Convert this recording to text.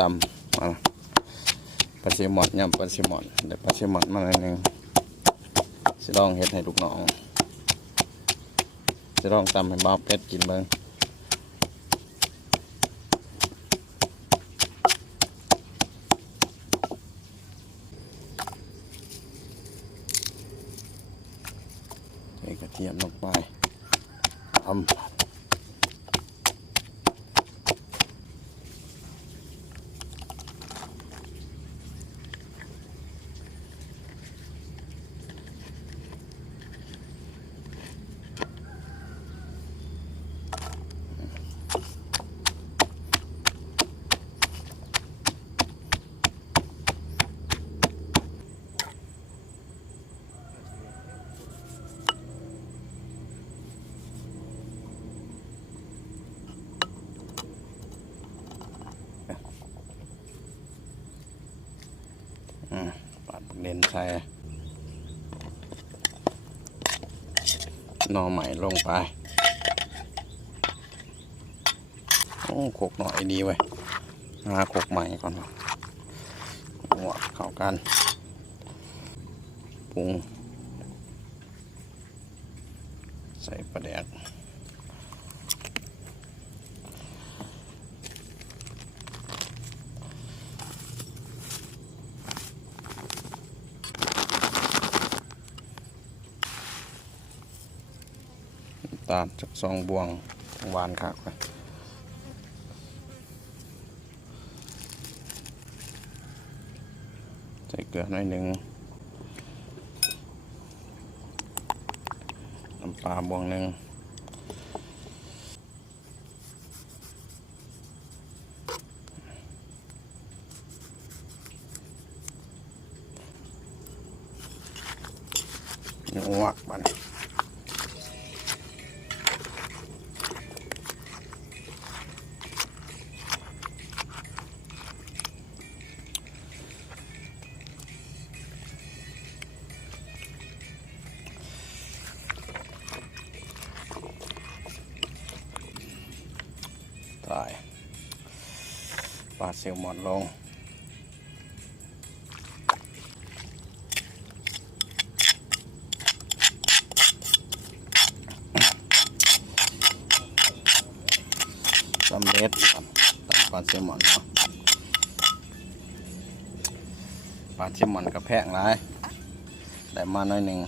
ตำมาปลาซิมอนยำปลาซิมอนเดี๋ยวปลาซิมอนมาหน่อยนึงสิลองเฮ็ดให้ลูกน้องสิลองตำให้บ้าเป็ดกินเบิ่งใส่กระเทียมลงไปทำ อืมปัด เด่นใส่หน่อใหม่ลงไป โอ้โขกหน่อยดีเว้ยหาโขกใหม่ก่อนหัวเข้ากัน ปรุง ใส่ปลาแดก ตาลจากซองบวงวานคักไปใส่เกลือหน่อยหนึ่งน้ำปลาบวงหนึ่งนัวมัน ตายปลาเซลมอนลงสำเร็จตำปลาเซลมอนเนาะปลาเซลมอนกับแพงหลายได้มาหน่อยหนึ่ง